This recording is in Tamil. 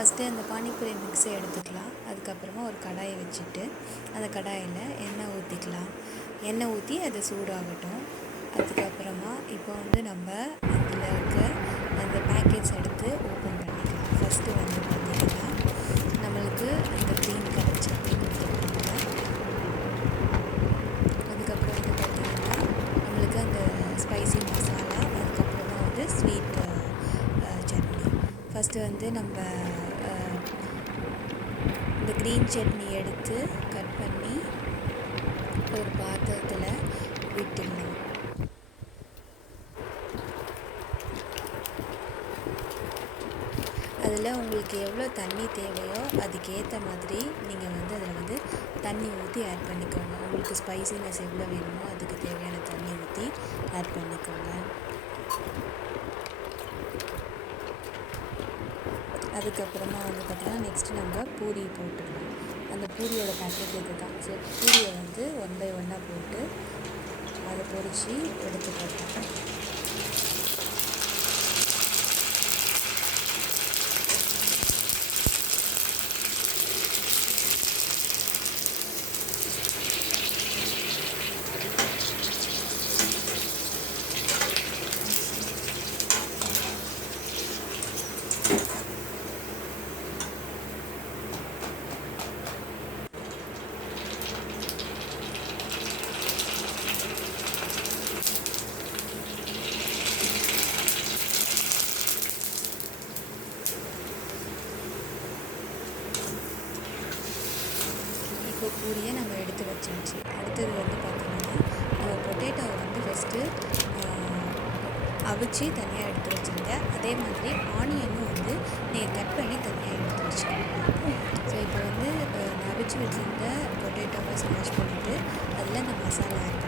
ஃபஸ்ட்டு அந்த பானிபூரி மிக்ஸை எடுத்துக்கலாம். அதுக்கப்புறமா ஒரு கடாயை வச்சுட்டு அந்த கடாயில் எண்ணெய் ஊற்றிக்கலாம். எண்ணெய் ஊற்றி அது சூடாகட்டும். அதுக்கப்புறமா இப்போ நம்ம அதில் இருக்க அந்த பேக்கெட்ஸ் எடுத்து ஓப்பன் பண்ணிக்கலாம். ஃபஸ்ட்டு பார்த்திங்கன்னா நம்மளுக்கு அந்த க்ரீன் கலர் சட்னி கொடுத்துருக்காங்க. அதுக்கப்புறம் பார்த்திங்கன்னா நம்மளுக்கு அந்த ஸ்பைசி மசாலா, அதுக்கப்புறமா ஸ்வீட் சட்னி. ஃபஸ்ட்டு நம்ம இந்த க்ரீன் சட்னி எடுத்து கட் பண்ணி ஒரு பாத்திரத்தில் விட்டுடலாம். அதில் உங்களுக்கு எவ்வளோ தண்ணி தேவையோ அதுக்கேற்ற மாதிரி நீங்கள் அதில் தண்ணி ஊற்றி ஆட் பண்ணிக்கோங்க. உங்களுக்கு ஸ்பைசினஸ் எவ்வளோ வேணுமோ அதுக்கு தேவையான தண்ணி ஊற்றி ஆட் பண்ணிக்கோங்க. அதுக்கப்புறமா பார்த்திங்கன்னா நெக்ஸ்ட்டு நம்ம பூரி போட்டுடலாம். அந்த பூரியோட பேக்கெட் இது தான். ஸோ பூரியை ஒன் பை ஒன்னாக போட்டு அதை பொரித்து எடுத்துக்கலாம். இப்போ பூரியை நம்ம எடுத்து வச்சாச்சு. அடுத்தது பார்த்திங்கன்னா நம்ம பொட்டேட்டோவை ஃபஸ்ட்டு அவிச்சு தனியாக எடுத்து வச்சுருங்க. அதே மாதிரி ஆனியனும் நீங்கள் கட் பண்ணி தனியாக எடுத்து வச்சுக்கோங்க. ஸோ இப்போ நான் அவிச்சு வச்சுருந்த பொட்டேட்டோவை ஸ்மாஷ் பண்ணிவிட்டு அதில் இந்த மசாலா ஆட்